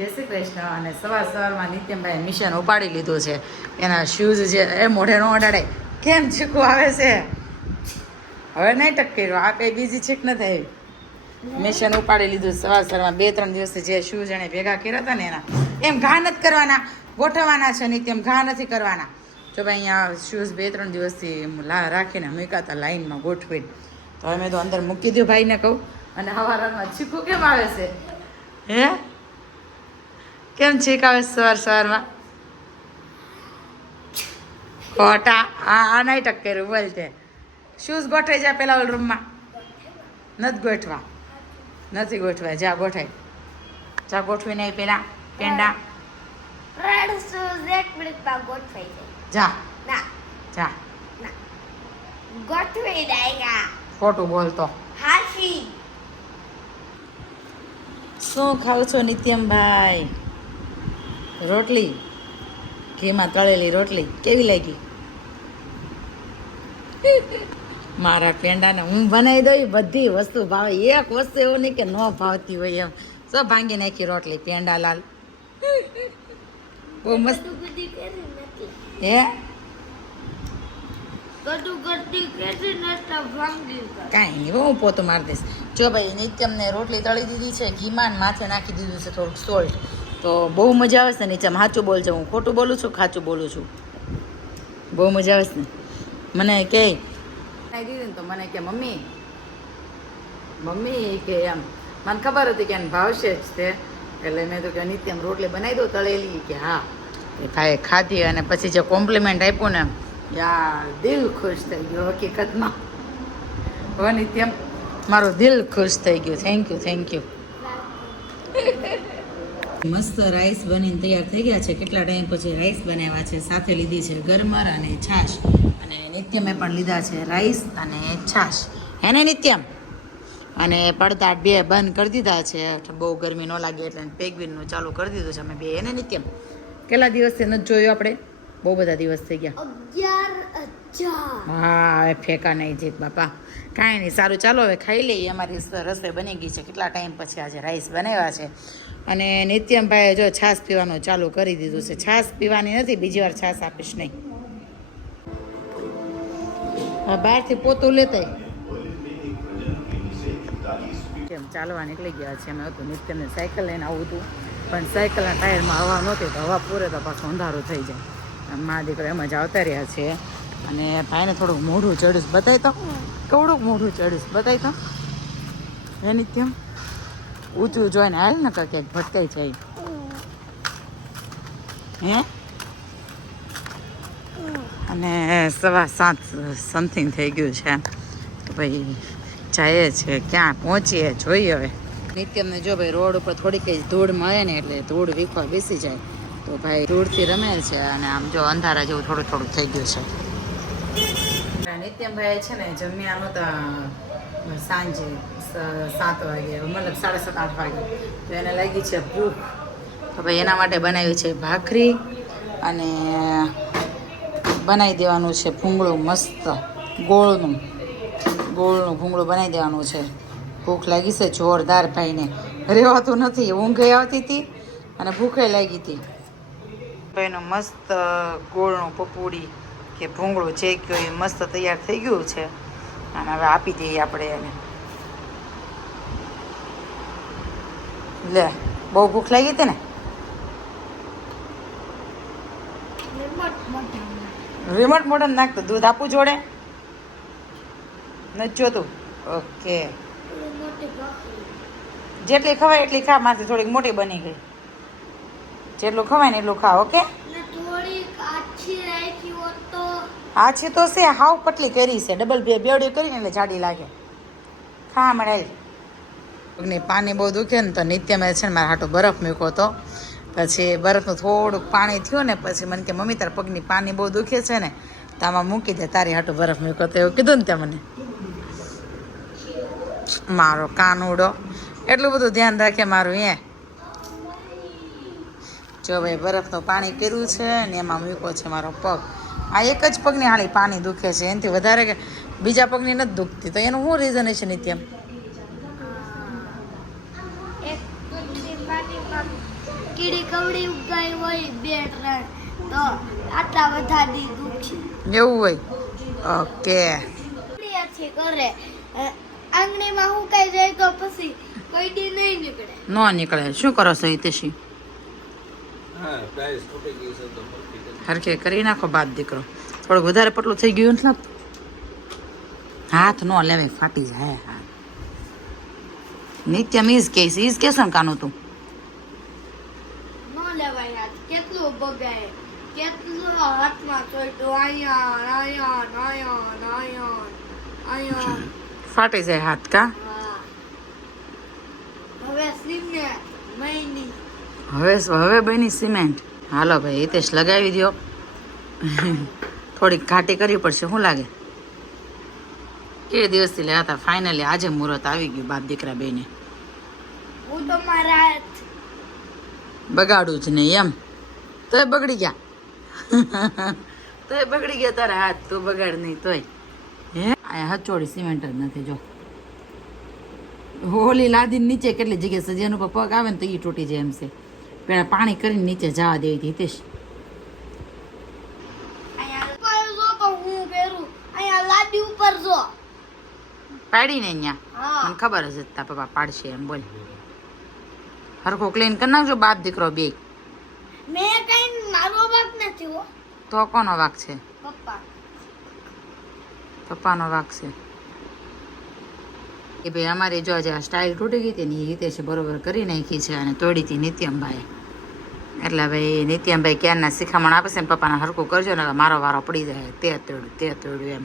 જય શ્રી કૃષ્ણ. અને સવારમાં નિત્યમભાઈ મિશન ઉપાડી લીધું છે. એના શૂઝ જે એ મોઢે ન અડાડે કેમ ચીકું આવે છે. હવે નહીં ટક્કેરો આ કંઈ બીજી છીક નથી આવી. મિશન ઉપાડી લીધું સવારમાં 2-3 દિવસથી જે શૂઝ એને ભેગા કર્યા હતા ને એના એમ ઘા નથી કરવાના, ગોઠવવાના છે નિત્યમ, ઘા નથી કરવાના. જો ભાઈ અહીંયા શૂઝ 2-3 દિવસથી રાખીને મૂક્યા હતા લાઈનમાં ગોઠવીને. તો હવે મેં તો અંદર મૂકી દઉં ભાઈને કહું. અને સવારમાં ચીકું કેમ આવે છે? હે કેમ છીક આવે સવારમાં? ખોટા આ નહીં ટક્કેરું બોલતે. શૂઝ ગોઠવાઈ જાય પેલા રૂમમાં. નથી ગોઠવા, નથી ગોઠવા. જા ગોઠવાય, જા ગોઠવી નહીં પેલા પેંડા. જા ના જા ના ગોઠવી દેગા. ખોટું બોલતો. હાસી શું ખાવ છો નિત્યમભાઈ? રોટલી, ઘીમાં તળેલી રોટલી કેવી લાગી? મારા પેંડાને હું બનાવી દઉં. બધી વસ્તુ ભાવે, એક વસ્તુ એવું નહીં કે ન ભાવતી હોય એમ. સબ ભાંગી નાખી રોટલી પેંડા લાલ. બહુ મસ્ત. હે કાંઈ નહીં, હું પોતું મારી દઈશ. જો ભાઈ નિત્યમને રોટલી તળી દીધી છે ઘીમાં, માથે નાખી દીધું છે થોડુંક સોલ્ટ. તો બહુ મજા આવે છે નિત્યમ. સાચું બોલજો, હું ખોટું બોલું છું ખાચું બોલું છું? બહુ મજા આવે છે ને. મને કે દીધી ને તો મને કે મમ્મી કે એમ મને ખબર હતી કે એને ભાવશે જ તે. એટલે મેં તો કે નિત્યમ રોટલી બનાવી દો તળેલી. કે હા. એ ભાઈ ખાધી અને પછી જે કોમ્પ્લિમેન્ટ આપ્યું ને યાર દિલ ખુશ થઈ ગયો હકીકતમાં. હવે નિત્યમ મારું દિલ ખુશ થઈ ગયું. Thank you. મસ્ત રાઈસ બનીને તૈયાર થઈ ગયા છે. કેટલા ટાઈમ પછી રાઈસ બનાવ્યા છે. સાથે લીધી છે ગરમર અને છાશ. અને નિત્યમે પણ લીધા છે રાઈસ અને છાશ. હે ને નિત્યમ? અને પડદા 2 બંધ કરી દીધા છે. બહુ ગરમી ન લાગે એટલે પેગવિનનું ચાલુ કરી દીધું છે અમે 2. એને નિત્યમ કેટલા દિવસથી નથી જોયું આપણે? બહુ બધા દિવસ થઈ ગયા. 11,000. હા હવે ફેંકા નહીં જીત બાપા. કાંઈ નહીં, સારું ચાલો હવે ખાઈ લઈએ. અમારી રસોઈ બની ગઈ છે. કેટલા ટાઈમ પછી આજે રાઈસ બનાવ્યા છે. અને નિત્યમભાઈએ જો છાશ પીવાનું ચાલુ કરી દીધું છે. છાશ પીવાની નથી, બીજી વાર છાશ આપીશ નહીં. બહારથી પોતું લેતા કેમ ચાલવા નીકળી ગયા છે. અમે હતું નિત્યમને સાયકલ લઈને આવું હતું, પણ સાયકલના ટાયરમાં હવા નહોતી તો હવા પૂરે તો પાછું અંધારું થઈ જાય. મા દીકરો એમ જ આવતા રહ્યા છે. અને ભાઈને થોડુંક મોઢું ચડ્યું બતાવી તો. કેવડુંક મોઢું ચડ્યું બતાવી તો. હે નિત્યમ ઊંચું જોઈને હાલ ને ક્યાંક ભટકાઈ જાય. હે અને 7:15 સમથિંગ થઈ ગયું છે. તો ભાઈ જાય છે, ક્યાં પહોંચીએ જોઈએ હવે. નિત્યમને જો ભાઈ રોડ ઉપર થોડીક જ ધૂળ મળે ને એટલે ધૂળ વીખવા બેસી જાય. તો ભાઈ ધૂળથી રમે છે. અને આમ જો અંધારા જેવું થોડું થઈ ગયું છે. નિત્યમભાઈ છે ને જમ્યા નહોતા સાંજે 7 વાગે, મતલબ 7:30-8 વાગે. તો એને લાગી છે ભૂખ. તો ભાઈ એના માટે બનાવી છે ભાખરી અને બનાવી દેવાનું છે ભૂંગળું મસ્ત ગોળનું ભૂંગળું બનાવી દેવાનું છે. ભૂખ લાગી છે જોરદાર ભાઈને. રહેવાતું નથી, ઊંઘ આવતી હતી અને ભૂખે લાગી હતી. ભાઈનું મસ્ત ગોળનું પપુડી કે ભૂંગળું જે કહ્યું એ મસ્ત તૈયાર થઈ ગયું છે. અને હવે આપી દઈએ આપણે એને. લે બહુ ભૂખ લાગી હતી ને? રિમોટ મોઢામાં નાખતો. દૂધ આપવું જોડે? નથી જોતું? ઓકે. જેટલી ખવાય એટલી ખા. માથી થોડીક મોટી બની ગઈ. જેટલું ખવાય ને એટલું ખા. ઓકે. આછી તો છે, હાવ પટલી કરી છે. ડબલ બેવડી કરીને એટલે જાડી લાગે. ખા મળે. પગની પાણી બહુ દુખે ને તો નિત્યમે છે ને મારા હાટું બરફ મૂક્યો હતો. પછી બરફનું થોડુંક પાણી થયું ને પછી મને કે મમ્મી તારા પગની પાણી બહુ દુખે છે ને તો આમાં મૂકી દે, તારી હાટું બરફ મૂક્યો તો એવું કીધું ને ત્યાં મને. મારો કાનુડો એટલું બધું ધ્યાન રાખે મારું. જો ભાઈ બરફનું પાણી કર્યું છે ને એમાં મૂક્યો છે મારો પગ. આ એક જ પગની હાલી પાણી દુખે છે, એનાથી વધારે કે બીજા પગની નથી દુખતી. તો એનું શું રીઝન છે નિત્યમ? કીડી કવડી ઉગાઈ હોય 2-3 તો આટલા બધા દી દુખી એવું હોય ઓકે છે કરે આંગળીમાં હુકાઈ જાય તો પછી કોઈ દી નહીં નીકળે ન નીકળે શું કરો છો હિતેશી હરખે કરી નાખો બાપ દીકરો થોડુંક વધારે પતલું થઈ ગયું નથી લાગતું હાથ ન લેવે ફાટી જાય હાથ નિત્યમ ઈજ કેસો ને કાનું તું ન લેવાય હાથ કેટલું બગાય કેટલું હાથમાં ચોઈટું આયા ફાટી જાય હાથ કા હવે સીમે મહિની હવે બની સિમેન્ટ હાલો ભાઈ હિતેશ લગાવી દો થોડીક ઘાટી કરવી પડશે શું લાગે કે દિવસથી લેવા હતા ફાઇનલી આજે મુહૂર્ત આવી ગયું બાપ દીકરા બેને હું તો મારા હાથ બગાડું જ નહીં એમ તોય બગડી ગયા તારા હાથ તું બગાડ નહીં તોય હે આ હચોડી સિમેન્ટ જ નથી જો હોલી લાદીને નીચે કેટલી જગ્યાએ સજીયાનું પર પગ આવે ને તો એ તૂટી જાય એમ છે પેલા પાણી કરીને નીચે જવા દેવી હતી હિતેશ અહીંયા ઉપર જો તો હું પહેરું અહીંયા લાદી ઉપર જો પાડીને અહીંયા હા મને ખબર જ હતા પપ્પા પાડશે એમ બોલ હરખો ક્લીન કરી નાખજો બાપ દીકરો બે મેં કઈ મારો વાક નથી હો તો કોનો વાક છે પપ્પા પપ્પાનો વાક છે કે ભાઈ અમારી જો આજે આ સ્ટાઇલ તૂટી ગઈ હતી ને એ હિતેશે બરોબર કરી નાખી છે અને તોડી હતી નિત્યમભાઈ એટલે ભાઈ નિત્યમભાઈ ક્યારના શિખામણ આપે છે ને પપ્પાને હરખું કરજો ને મારો વારો પડી જાય તે તોડ્યું એમ